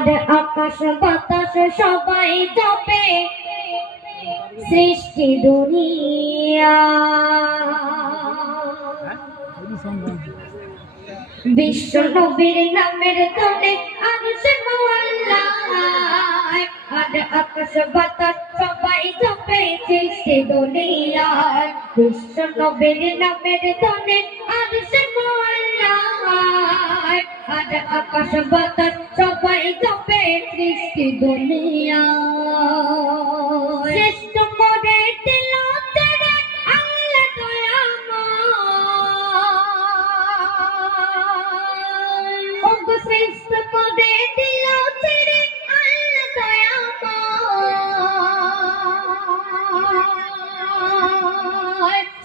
আর আকাশ বাতাস সবাই জপে সৃষ্টি দুনিয়া। বিশ্ব নবীর নামের ধনে আরশে মোয়াল্লায়, আর আকাশ বাতাস সবাই জপে সৃষ্টি দুনিয়ায়। বিশ্ব নবীর নামের ধনে আরশে মোয়াল্লায়, আর আকাশ বাতাস সবাই জপে সৃষ্টি দুনিয়ায়। শ্রেষ্ঠ করে দিল তেরে আল্লাহ দয়াময়, শ্রেষ্ঠ করে দিল তেরে আল্লাহ দয়াময়।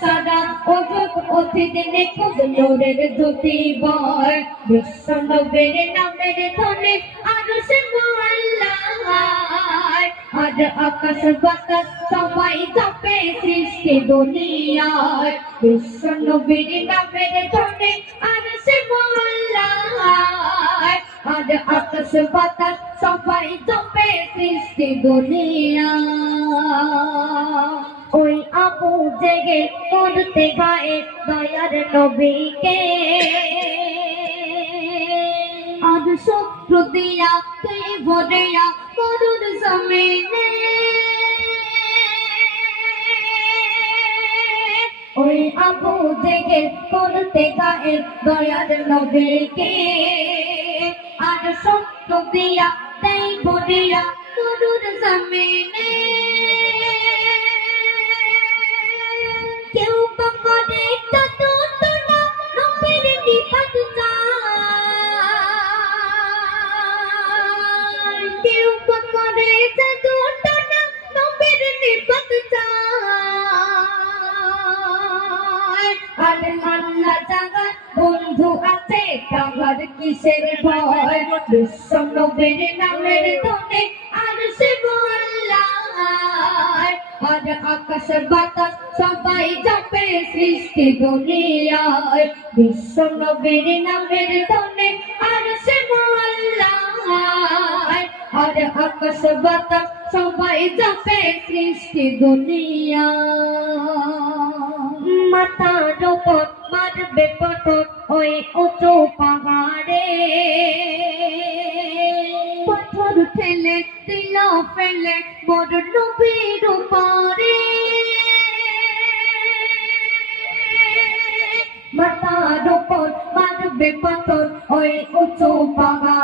সাদা অযুত অতীত নিখুঁত নূরের জ্যোতি বয়, বিশ্ব নবীর নামের ধনে আরশে মোয়াল্লায়, আর আকাশ বাতাস সবাই জপে সৃষ্টি দুনিয়ায়। বিশ্ব নবীর নামের ধনে আরশে মোয়াল্লায়, আর আকাশ বাতাস সবাই জপে সৃষ্টি দুনিয়ায়। ওই আবু জেগে করতে গায়ে দয়ার নবীকে, আর শত্রু দিয়া তুই ভরিয়া করুর জমিনে। ওই আবু জেগে করতে গায়ে দয়ার নবীকে, আর শত্রু দিয়া তুই ভরিয়া করুর জমিনে। কেউ করে তত না নবীর নিপাত চায়, কেউ করে তত না নবীর নিপাত চায়। আর আল্লাহ জাগার বন্ধু আছে তাহার কিসের ভয়, বিশ্ব নবীর নামের ধনে আরশে মোয়াল্লায়, আর আকাশ বাতাস সবাই জপে সৃষ্টি দুনিয়ায়। বিশ্ব নবীর নামের ধনে আরশে মোয়াল্লায়, আর আকাশ বাতাস সবাই জপে সৃষ্টি দুনিয়ায়। মাথার উপর মারবে পাথর ওই উঁচু পাহাড়ে, পাথর ঠেলে দিল ফেলে বড় নবীর উপরে। মাথার উপর মারবে পাথর ওই উঁচু পাহাড়।